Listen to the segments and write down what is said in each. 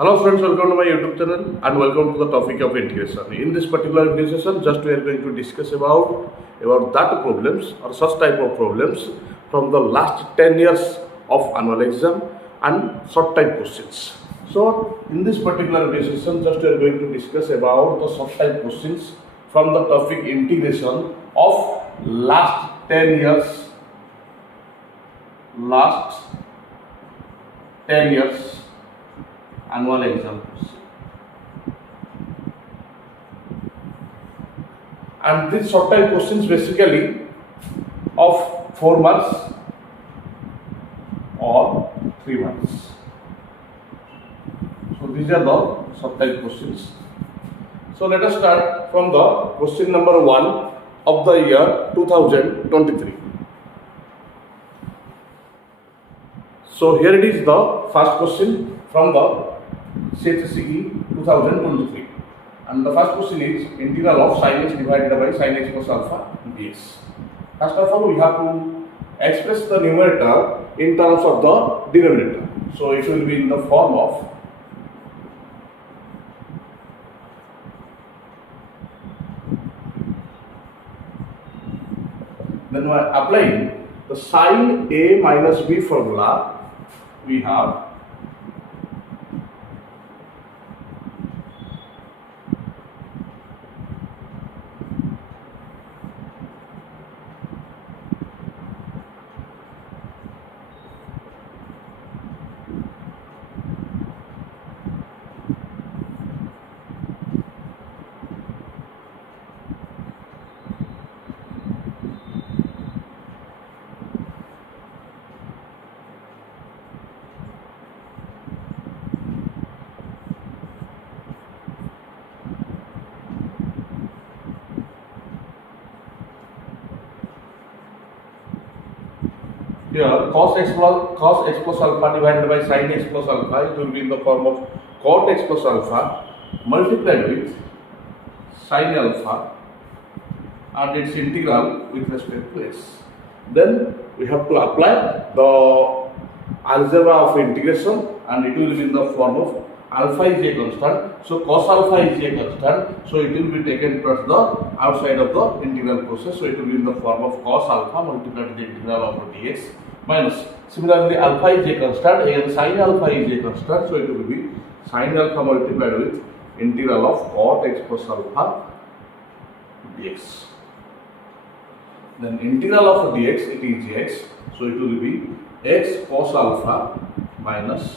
Hello friends, welcome to my YouTube channel and welcome to the topic of integration. In this particular video session, just we are going to discuss about that problems or such type of problems from the last 10 years of annual exam and short type questions. So in this particular video session, just we are going to discuss about the short type questions from the topic integration of last 10 years annual exams. And these short type questions basically of 4 months or 3 months. So these are the short type questions. So let us start from the question number 1 of the year 2023. So here it is the first question from the CHSE 2023, and the first question is integral of sin x divided by sin x plus alpha dx. First of all, we have to express the numerator in terms of the denominator. So it will be in the form of then we are applying the sin a minus b formula. We have here cos x plus alpha divided by sin x plus alpha. It will be in the form of cot x plus alpha multiplied with sin alpha and its integral with respect to x. Then we have to apply the algebra of integration, and it will be in the form of alpha is a constant. So cos alpha is a constant. So it will be taken towards the outside of the integral process. So it will be in the form of cos alpha multiplied with the integral of dx minus. Similarly, alpha is a constant. Again, sin alpha is a constant. So it will be sin alpha multiplied with integral of cot x plus alpha dx. Then integral of dx, it is x. So it will be x cos alpha minus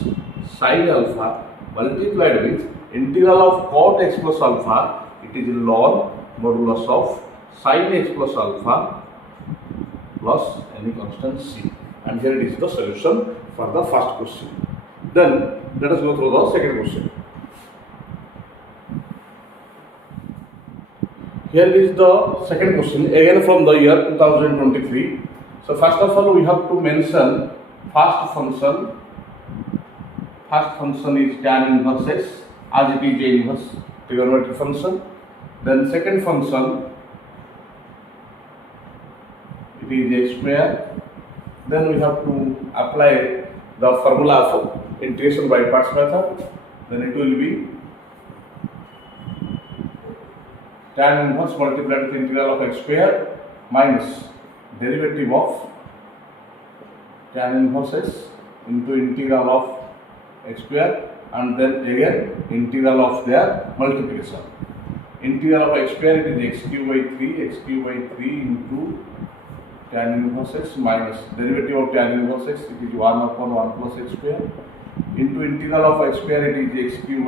sin alpha multiplied with integral of cot x plus alpha. It is ln modulus of sin x plus alpha plus any constant c. And here it is the solution for the first question. Then let us go through the second question. Here is the second question again from the year 2023. So first of all, we have to mention first function. First function is tan inverse x, as it is a inverse trigonometric function. Then second function, it is x square. Then we have to apply the formula of integration by parts method. Then it will be tan inverse multiplied with integral of x square minus derivative of tan inverse x into integral of x square, and then again integral of their multiplication. Integral of x square, it is x cube by 3 into tan inverse x minus derivative of tan inverse x, it is 1 upon 1 plus x square into integral of x square, it is x cube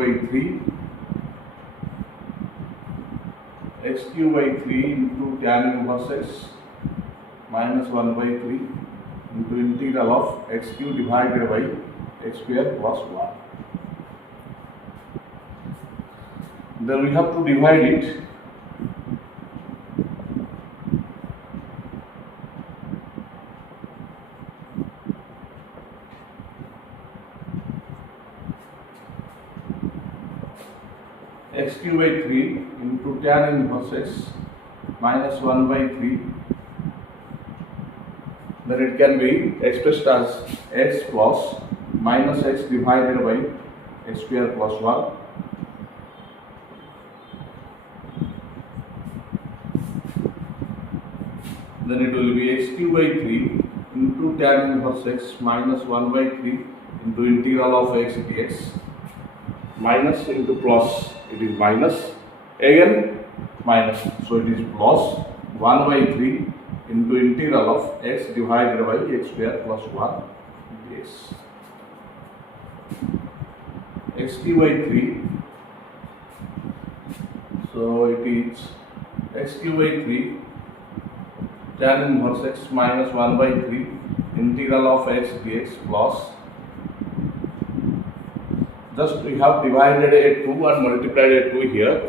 by 3 into tan inverse x minus 1 by 3 into integral of x cube divided by x square plus 1. Then we have to divide it. X cube by 3 into tan inverse x minus 1 by 3 then it can be expressed as x plus minus x divided by x square plus 1. Then it will be x cube by 3 into tan inverse x minus 1 by 3 into integral of x dx, minus into plus, it is minus, again minus, so it is plus 1 by 3 into integral of x divided by x square plus 1 dx. X cube by 3, so it is x cube by 3 tan inverse x minus 1 by 3 integral of x dx plus, just we have divided a 2 and multiplied a 2 here.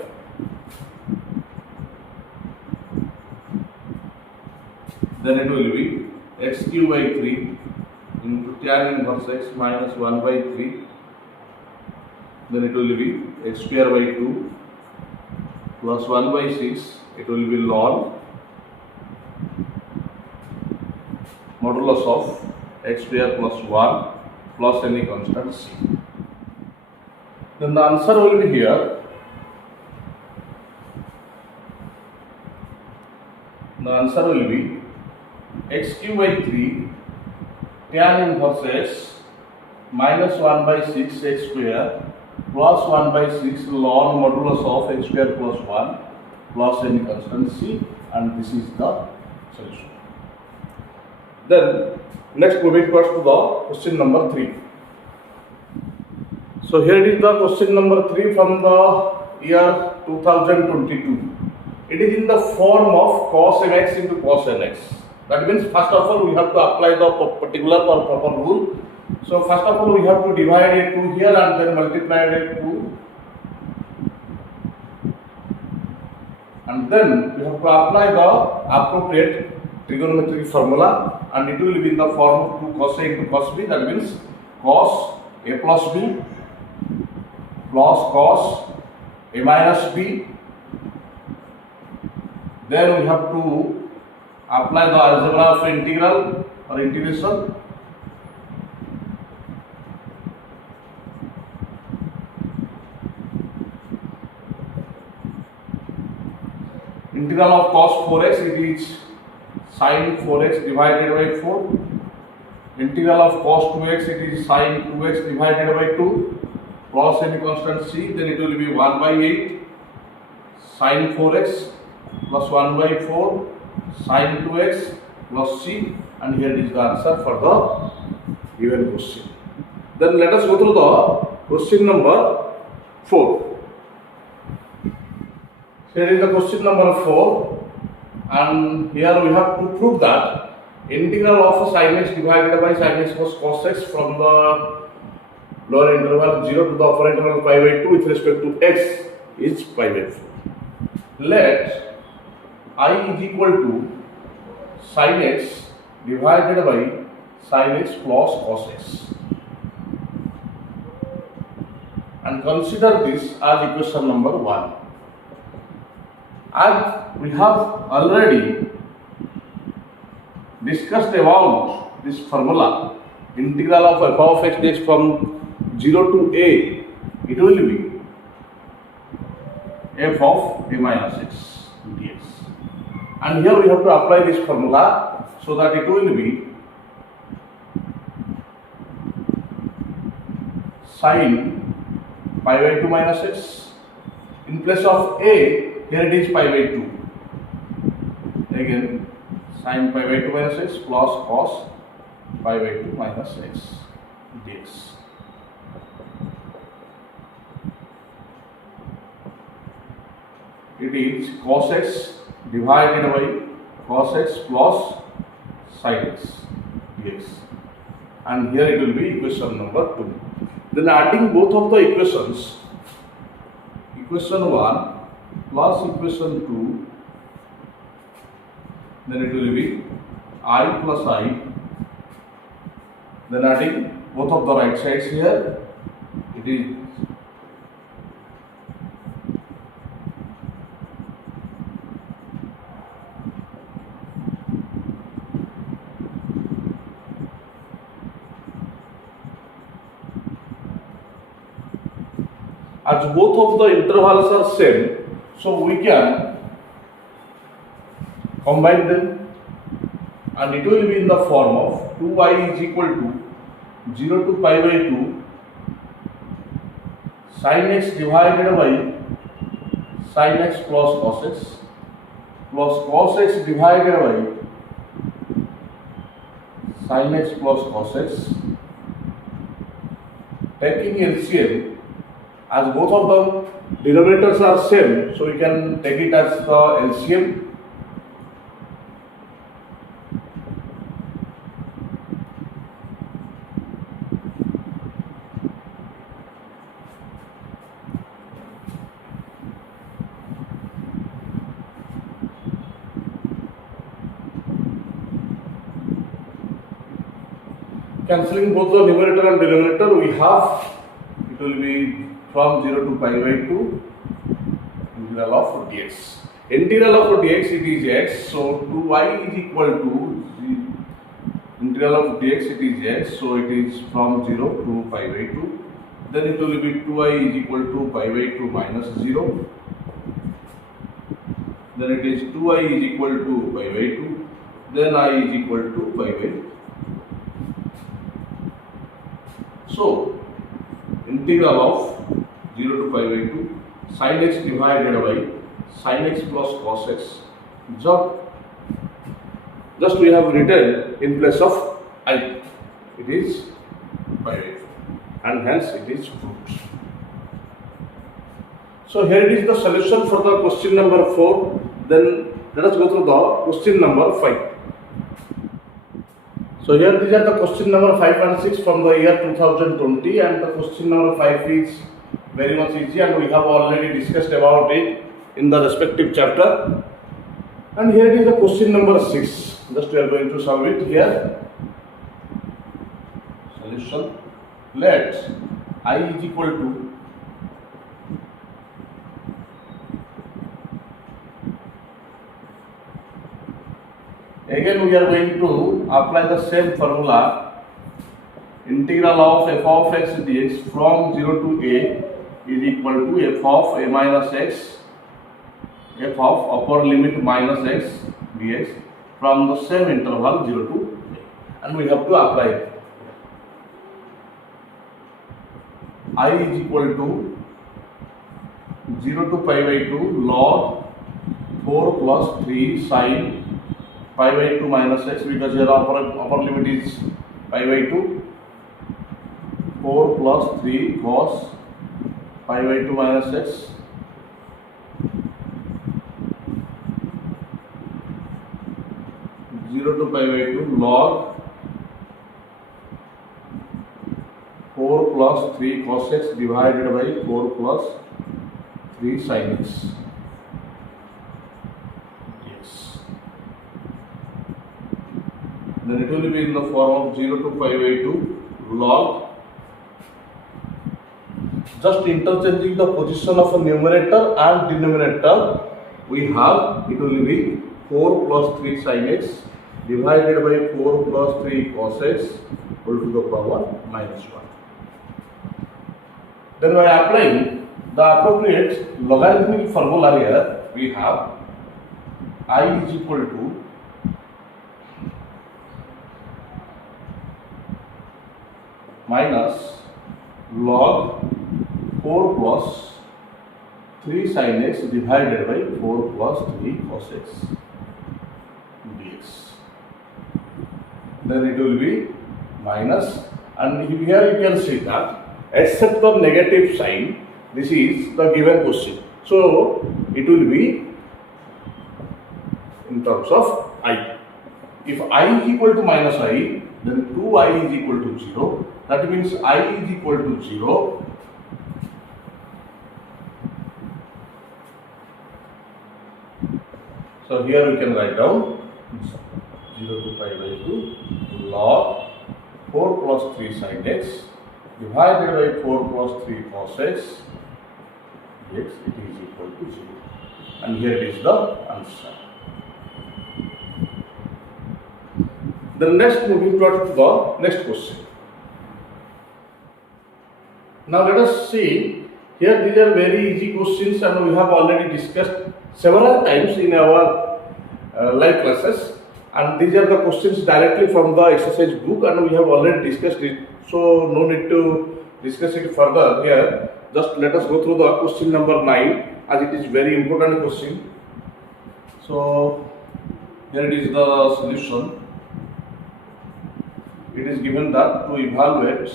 Then it will be x cube by 3 into tan inverse x minus 1 by 3. Then it will be x square by 2 plus 1 by 6. It will be ln modulus of x square plus 1 plus any constant c. Then the answer will be here. The answer will be x cube by 3 tan inverse x minus 1 by 6 x square plus 1 by 6 ln modulus of x square plus 1 plus any constant c, and this is the solution. Then next moving first to the question number 3. So here it is the question number 3 from the year 2022. It is in the form of cos mx into cos nx. That means first of all we have to apply the particular or proper rule. So first of all we have to divide a 2 here and then multiply a 2. And then we have to apply the appropriate trigonometric formula, and it will be in the form of 2 cos A into cos B. That means cos A plus B plus cos A minus B. Then we have to apply the algebra of integral or integration. Integral of cos 4x, it is sin 4x divided by 4. Integral of cos 2x, it is sin 2x divided by 2 plus any constant c. Then it will be 1 by 8 sin 4x plus 1 by 4 sin 2x plus c, and here is the answer for the given question. Then let us go through the question number 4. Here is the question number 4, and here we have to prove that integral of sin x divided by sin x plus cos x from the lower interval 0 to the upper interval pi by 2 with respect to x is pi by 4. Let I is equal to sin x divided by sin x plus cos x, and consider this as equation number 1. As we have already discussed about this formula, integral of f of x dx from 0 to a, it will be f of a minus x dx. And here we have to apply this formula, so that it will be sin pi by 2 minus x. In place of a, here it is pi by 2. Again, sin pi by 2 minus x plus cos pi by 2 minus x dx. It is cos x divided by cos x plus sin x dx. And here it will be equation number 2. Then adding both of the equations, equation 1 plus equation 2, then it will be I plus I. Then adding both of the right sides here, it is as both of the intervals are same, so we can combine them, and it will be in the form of 2y is equal to 0 to pi by 2 sin x divided by sin x plus cos x divided by sin x plus cos x, taking LCM, as both of the denominators are same, so we can take it as the LCM. Cancelling both the numerator and denominator, we have, it will be from 0 to pi by 2 integral of dx. Integral of dx, it is x, so 2y is equal to integral of dx, it is x, so it is from 0 to pi by 2. Then it will be 2y is equal to pi by 2 minus 0. Then it is 2y is equal to pi by 2. Then I is equal to pi by 2. So, integral of 0 to pi by 2 sin x divided by sin x plus cos x, just we have written in place of I, it is pi by 2, and hence it is fruit. So here it is the solution for the question number 4. Then let us go through the question number 5. So here these are the question number 5 and 6 from the year 2020, and the question number 5 is very much easy, and we have already discussed about it in the respective chapter. And here it is the question number 6. Just we are going to solve it here. Solution. Let I is equal to again we are going to apply the same formula. Integral of f of x dx from 0 to a is equal to f of a minus x, f of upper limit minus x dx from the same interval 0 to a, and we have to apply it. I is equal to 0 to pi by 2 log 4 plus 3 sin pi by 2 minus x, because here upper limit is pi by 2, 4 plus 3 cos pi by 2 minus x, to pi by 2 log 4 plus 3 cos x divided by 4 plus 3 sin x. Then it will be in the form of 0 to pi by 2 log, just interchanging the position of a numerator and denominator, we have, it will be 4 plus 3 sin x divided by 4 plus 3 cos x whole to the power minus 1. Then by applying the appropriate logarithmic formula here, we have I is equal to minus log 4 plus 3 sin x divided by 4 plus 3 cos x dx. Then it will be minus, and here you can see that except the negative sign, this is the given question. So it will be in terms of I. If I is equal to minus I, then 2I is equal to 0. That means I is equal to 0. So here we can write down 0 to pi by 2 log 4 plus 3 sin x divided by 4 plus 3 cos x dx, it is equal to 0. And here it is the answer. Then next, moving towards the next question. Now let us see Here these are very easy questions and we have already discussed several times in our live classes, and these are the questions directly from the exercise book and we have already discussed it, so no need to discuss it further here. Just let us go through the question number 9 as it is very important question. So here it is the solution. It is given that to evaluate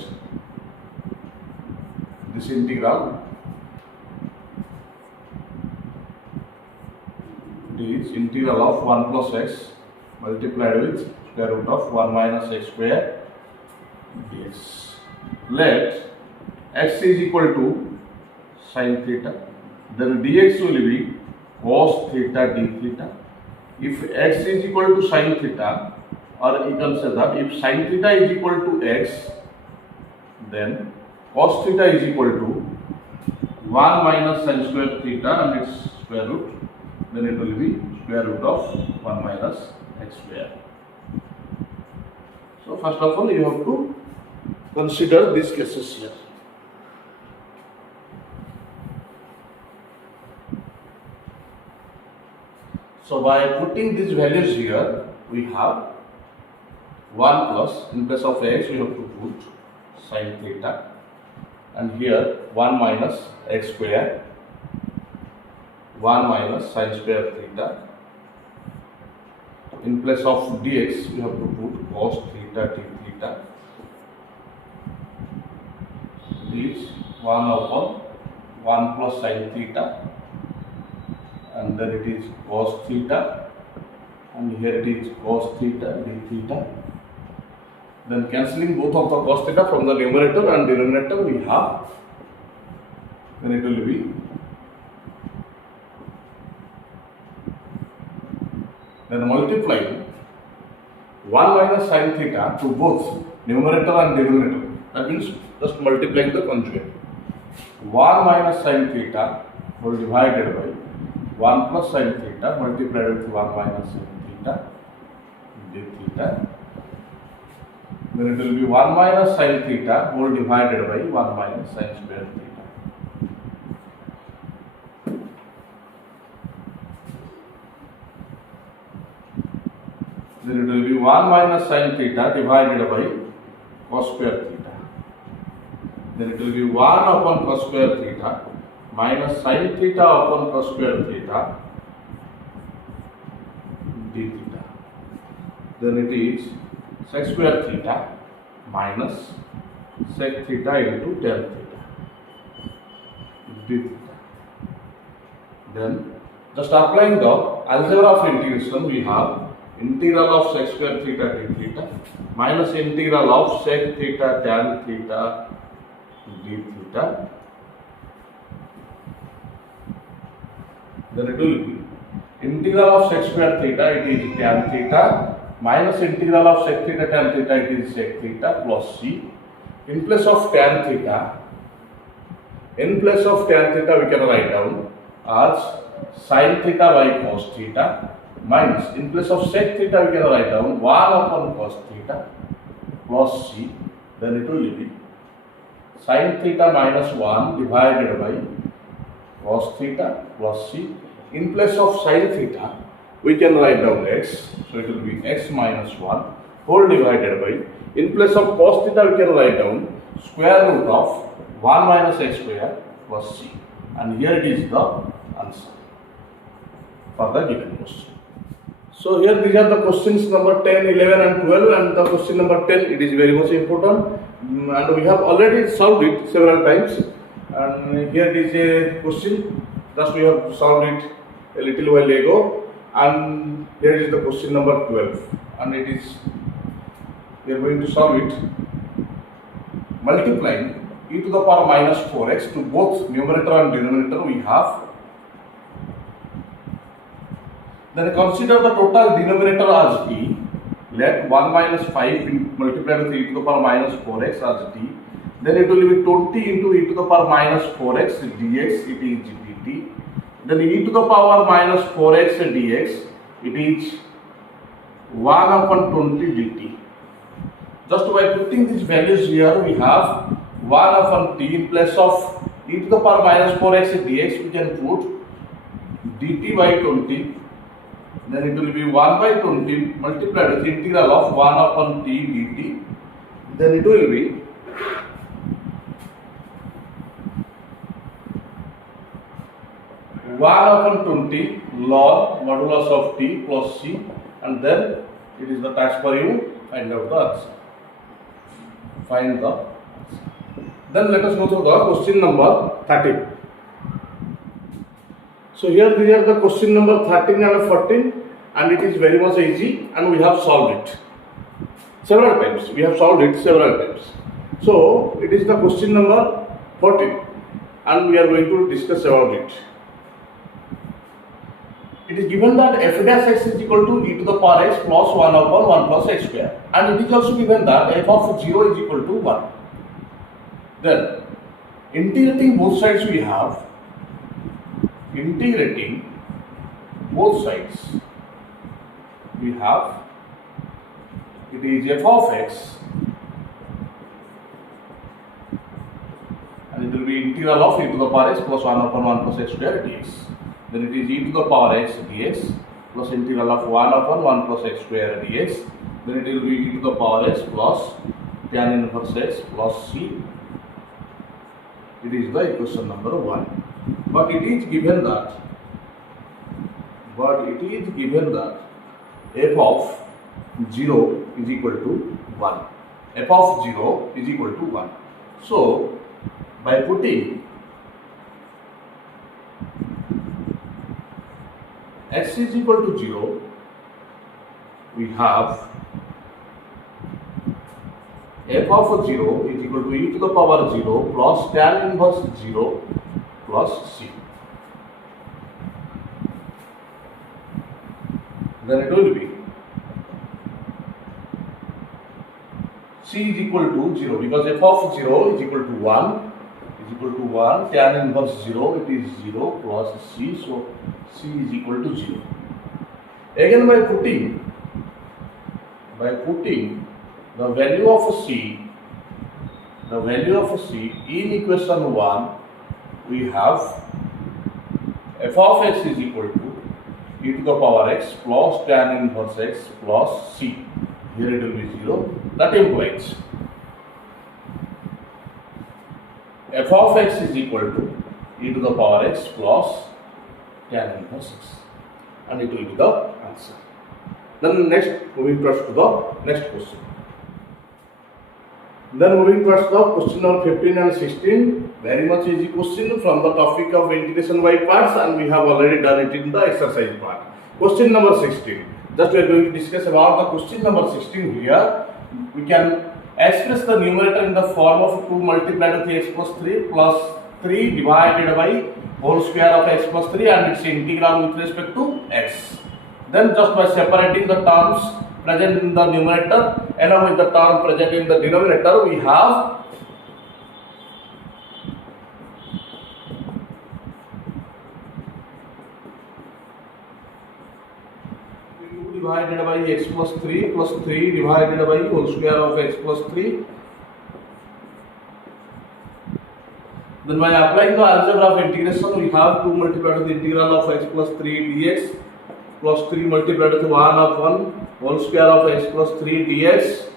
this integral, it is integral of 1 plus x multiplied with square root of 1 minus x square dx. Let x is equal to sin theta, then dx will be cos theta d theta. If x is equal to sin theta, or you can say that if sin theta is equal to x, then cos theta is equal to 1 minus sin square theta and its square root, then it will be square root of 1 minus x square. So first of all you have to consider these cases here. So by putting these values here, we have 1 plus, in place of x we have to put sin theta, and here 1 minus x square, 1 minus sin square theta. In place of dx we have to put cos theta d theta. It is 1 upon 1 plus sin theta, and then it is cos theta, and here it is cos theta d theta. Then cancelling both of the cos theta from the numerator and denominator we have, then it will be, then multiplying 1 minus sin theta to both numerator and denominator, that means just multiplying the conjugate. 1 minus sin theta will divided by 1 plus sin theta multiplied with 1 minus sin theta d theta. Then it will be 1 minus sin theta whole divided by 1 minus sin square theta. Then it will be 1 minus sin theta divided by cos square theta. Then it will be 1 upon cos square theta minus sin theta upon cos square theta d theta. Then it is sec square theta minus sec theta into tan theta d theta. Then just applying the algebra of integration, we have integral of sec square theta d theta minus integral of sec theta tan theta d theta. Then it will be integral of sec square theta, it is tan theta, minus integral of sec theta tan theta, it is sec theta plus c. In place of tan theta, we can write down as sin theta by cos theta, minus in place of sec theta we can write down 1 upon cos theta plus c. Then it will be sin theta minus 1 divided by cos theta plus c. In place of sin theta we can write down x, so it will be x minus 1 whole divided by, in place of cos theta we can write down square root of 1 minus x square plus c, and here it is the answer for the given question. So here these are the questions number 10, 11 and 12, and the question number 10, it is very much important, and we have already solved it several times, and here it is a question just we have solved it a little while ago, and here is the question number 12, and it is, we are going to solve it multiplying e to the power minus 4x to both numerator and denominator we have. Then consider the total denominator as t. Let 1 minus 5 multiplied with e to the power minus 4x as t. Then it will be 20 into e to the power minus 4x dx, it is dt. Then e to the power minus 4x dx, it is 1 upon 20 dt. Just by putting these values here, we have 1 upon t in place of e to the power minus 4x dx, we can put dt by 20, then it will be 1 by 20 multiplied with integral of 1 upon t dt, then it will be 1 upon 20 log modulus of t plus c, and then it is the task for you, find out the answer. Find the answer. Then let us go to the question number 13. So here these are the question number 13 and 14, and it is very much easy, and we have solved it several times. We have solved it several times. So it is the question number 14, and we are going to discuss about it. It is given that f dash x is equal to e to the power x plus 1 upon 1 plus x square, and it is also given that f of 0 is equal to 1. Then integrating both sides, we have integrating both sides, we have it is f of x, and it will be integral of e to the power x plus 1 upon 1 plus x square dx. Then it is e to the power x dx plus integral of 1 upon 1 plus x square dx. Then it will be e to the power x plus tan inverse x plus c. It is the equation number 1. But it is given that f of 0 is equal to 1. F of 0 is equal to 1. So by putting x is equal to 0, we have f of 0 is equal to e to the power 0 plus tan inverse 0 plus c. Then it will be c is equal to 0, because f of 0 is equal to 1, tan inverse 0, it is 0 plus c, so c is equal to 0. Again by putting the value of c in equation 1, we have f of x is equal to e to the power x plus tan inverse x plus c. Here it will be 0. That implies f of x is equal to e to the power x plus tan inverse x, and it will be the answer. Then next, moving towards to the next question. Then moving towards the question number 15 and 16, very much easy question from the topic of integration by parts, and we have already done it in the exercise part. Question number 16. Just we are going to discuss about the question number 16 here. We can express the numerator in the form of 2 multiplied with x plus 3 plus 3 divided by whole square of x plus 3 and its integral with respect to x. Then just by separating the terms present in the numerator along with the term present in the denominator, we have divided by x plus 3 divided by whole square of x plus 3. Then by applying the algebra of integration, we have 2 multiplied with the integral of x plus 3 dx plus 3 multiplied with 1 upon whole square of x plus 3 dx.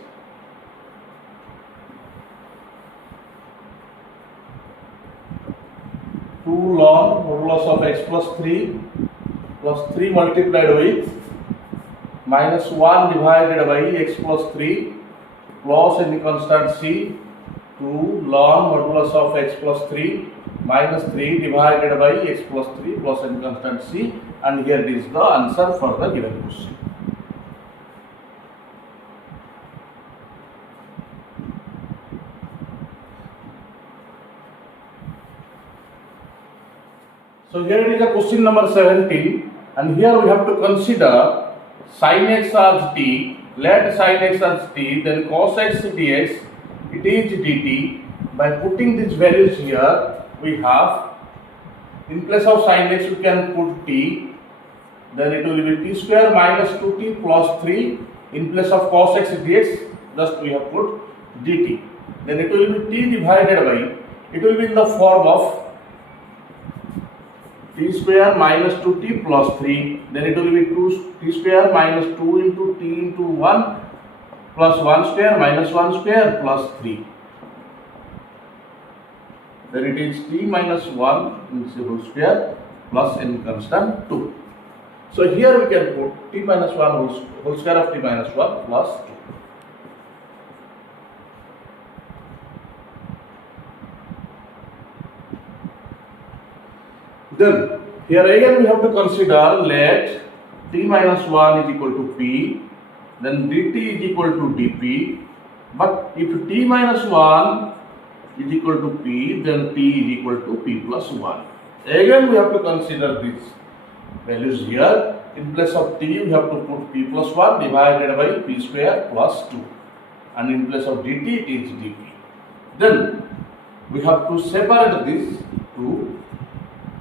Log modulus of x plus 3 multiplied with minus 1 divided by x plus 3 plus any constant c, 2 log modulus of x plus 3 minus 3 divided by x plus 3 plus any constant c, and here is the answer for the given question. So here it is a question number 17, and here we have to consider sin x as t, let sin x as t, then cos x dx, it is dt. By putting these values here, we have, in place of sin x we can put t, then it will be t square minus 2t plus 3, in place of cos x dx, just we have put dt. Then it will be t divided by it will be in the form of t square minus 2t plus 3. Then it will be t square minus 2 into t into 1 plus 1 square minus 1 square plus 3. Then it is t minus 1 in whole square plus n constant 2. So here we can put t minus 1 whole square of t minus 1 plus 2. Then here again we have to consider let t minus 1 is equal to p, then dt is equal to dp. But if t minus 1 is equal to p, then t is equal to p plus 1. Again we have to consider these values here. In place of t we have to put p plus 1 divided by p square plus 2, and in place of dt it is dp. Then we have to separate this to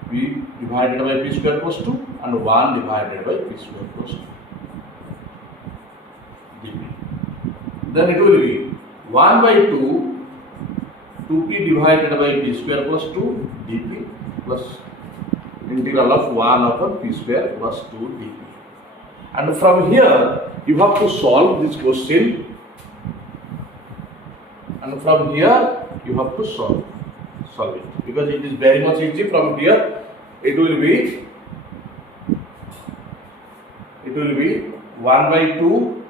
p divided by p square plus 2 and 1 divided by p square plus 2 dp. Then it will be 1 by 2 2p divided by p square plus 2 dp plus integral of 1 upon p square plus 2 dp. And from here you have to solve this question, and from here you have to solve it, because it is very much easy. From here it will be 1 by 2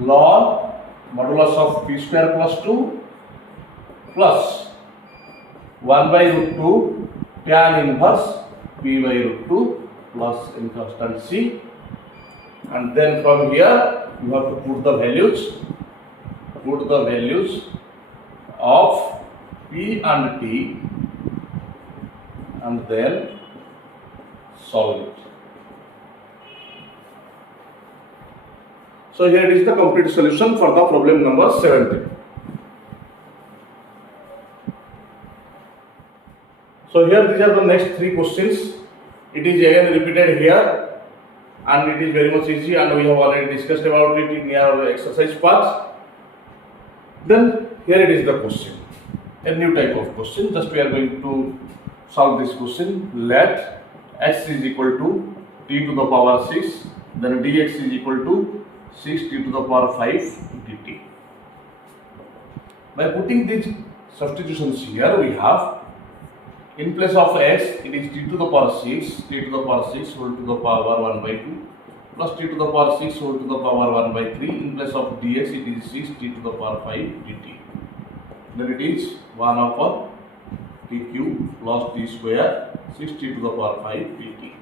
log modulus of p square plus 2 plus 1 by root 2 tan inverse p by root 2 plus n constant c. And then from here you have to put the values of p and t, and then solve it. So here it is the complete solution for the problem number 17. So here these are the next 3 questions. It is again repeated here, and it is very much easy, and we have already discussed about it in our exercise parts. Then here it is the question, a new type of question. Just we are going to solve this question. Let x is equal to t to the power 6, then dx is equal to 6t to the power 5 dt. By putting these substitutions here, we have in place of x it is t to the power 6 whole to the power 1 by 2 plus t to the power 6 whole to the power 1 by 3. In place of dx it is 6t to the power 5 dt. Then it is 1 upon t cube plus t square 6t to the power 5 dt.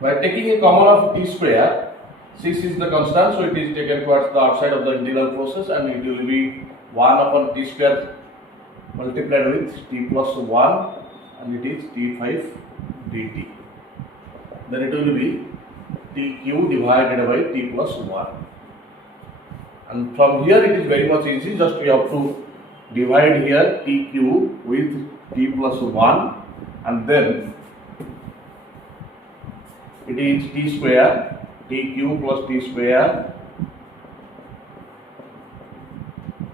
By taking a common of t square, 6 is the constant, so it is taken towards the outside of the integral process, and it will be 1 upon t square multiplied with t plus 1, and it is t5 dt. Then it will be t cube divided by t plus 1. And from here it is very much easy, just we have to divide here t cube with t plus 1, and then it is t square, t cube plus t square,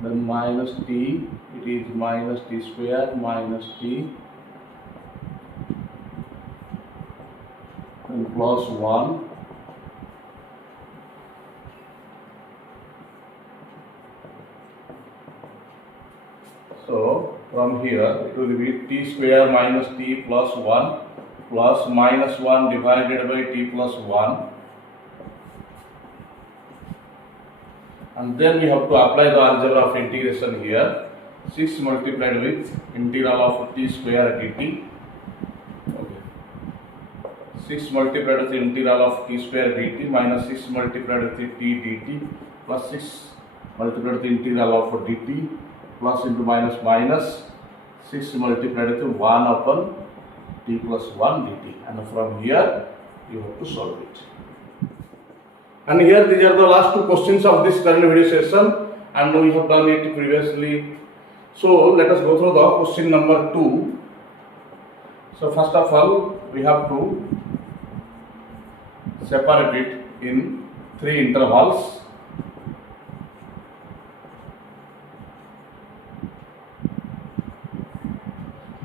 then minus t, it is minus t square minus t, and plus 1. So from here it will be t square minus t plus 1 plus minus 1 divided by t plus 1. And then we have to apply the algebra of integration here. 6 multiplied with integral of t square dt. Okay. 6 multiplied with integral of t square dt minus 6 multiplied with t dt plus 6 multiplied with integral of dt plus into minus minus 6 multiplied with 1 upon t plus 1 dt. And from here you have to solve it. And here these are the last 2 questions of this current video session, and we have done it previously. So let us go through the question number 2. So first of all we have to separate it in 3 intervals.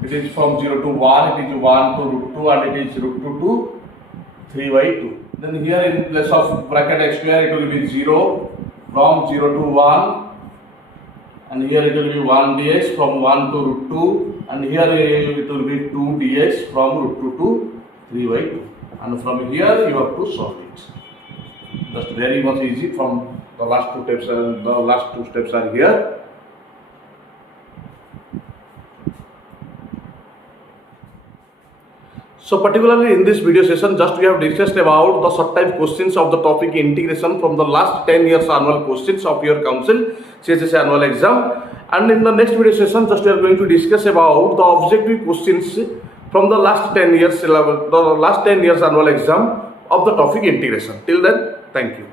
It is from 0 to 1, it is 1 to root 2, and it is root 2 to 3 by 2. Then here in place of bracket x square, it will be 0 from 0 to 1, and here it will be 1 dx from 1 to root 2, and here it will be 2 dx from root 2 to 3 by 2. And from here you have to solve it. Just very much easy. From the last two steps, and the last two steps are here. So particularly in this video session, just we have discussed about the short type questions of the topic integration from the last 10 years annual questions of your council CHSE annual exam. And in the next video session, just we are going to discuss about the objective questions from the last 10 years syllabus, the last 10 years annual exam of the topic integration. Till then, thank you.